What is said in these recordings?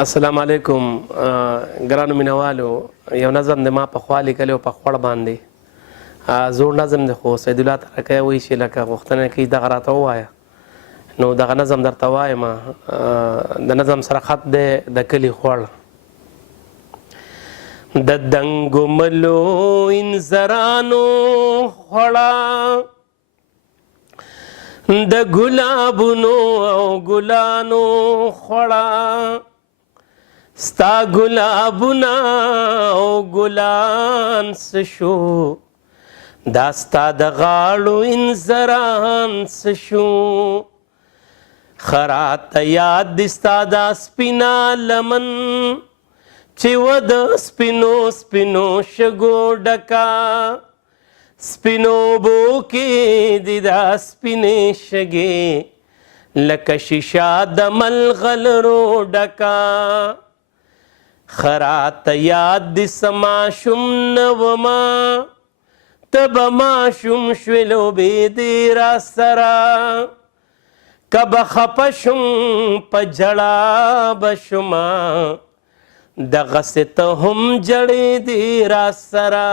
السلام علیکم ګرانو مینوالو. یو نظم د ما په خوا لیکلی په خوړ باندې زوړ نظم دی خو سید الله ترکی وایي چې لکه غوښتنه کوي دغه راته ووایه نو دغه نظم درته وایم. د نظم سره خط دی د کلي خوړ. د دنګو ملو انځرانو خوړه د ګلابونو او ګلانو خوړه ستا ګلابونه او ګلان څه شو دا ستا د غاړو انځران څه شو ښه راته یاد دي ستا دا سپینه لمن چې و د سپینو سپینو شګو ډکه سپینو اوبو کې دي دا سپینې شګې لکه شیشه د ملغلرو ډکه ښه راته یاد دي څه ماشوم نه ومه ته به ماشوم شوې لوبې دې راسره که به خفه شم په ژړا به شمه دغسې ته هم جړې دې راسره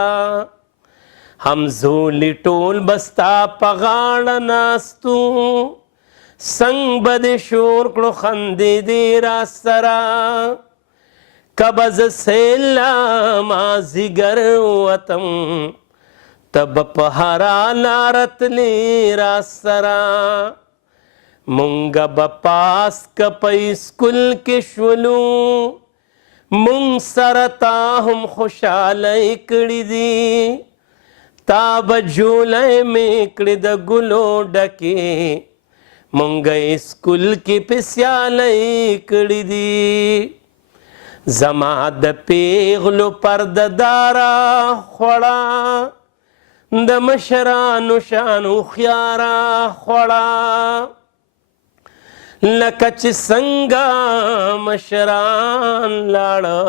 همزولي ټول به ستا په غاړه ناستو څنګ به دې شور کړو خندې دې راسره که به زه سیله مازدیګر وتم ته به په هره لاره تلې راسره مونږ به پاس که په اسکول کې شولو مونږ سره تا هم خوشحالی کړي دي تا به جولی مې کړې د ګلو ډکې مونږ اسکول کې په سیالی کړي دي زما د پیغلو پرده داره خوړه د مشرانو شان هوښیاره خوړه لکه چې څنګه مشران لاړه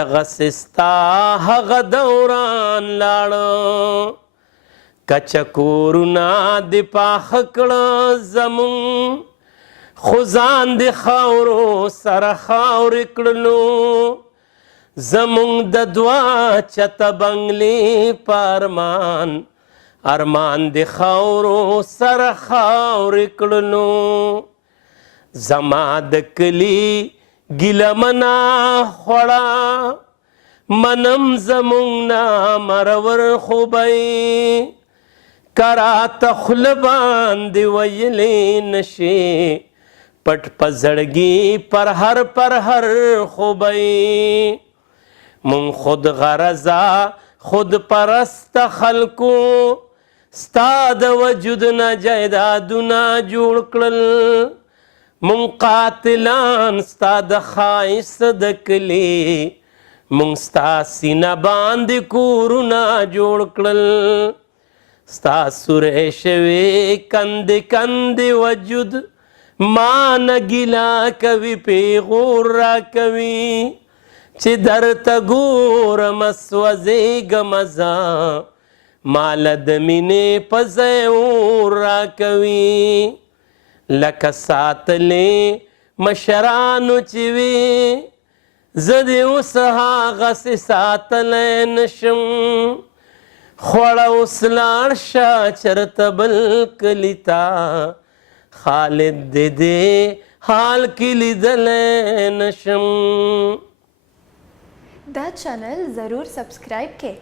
دغسې ستا هغه دوران لاړه که چکورونه دې پاخه کړه زمونږ خو ځان د خاورو سره خاورې کړلو زمونږ د دوه چته بنګلې په ارمان ارمان د خاورو سره خاورې کړلو زما د کلي ګیلمنه خوړه منم زمونږ نه مرور خوبی که راته خوله باندې ویلې نشي پټ په زړګي پر هر خوبی مون خود غرضه خود پرست خلکو ستا د وجود نه جایدادونه جوړ کړل مون قاتلان ستا د ښایست د کلي مون ستا سینه باندې کورونه جوړ کړل ستا سوری شوی کندې کندې وجود ما نه ګیله کوي پیغور را کوي چې درته ګورم سوځېږم زه ماله د مینې په ځای اور را کوي لکه ساتلې مشرانو چې وي زه دې اوس هغسې ساتلی نشم خوړه اوس لاړ شه چېرته بل کلي ته خالد دې حال کې لیدلی نشم. دا چینل ضرور سبسکرائب کې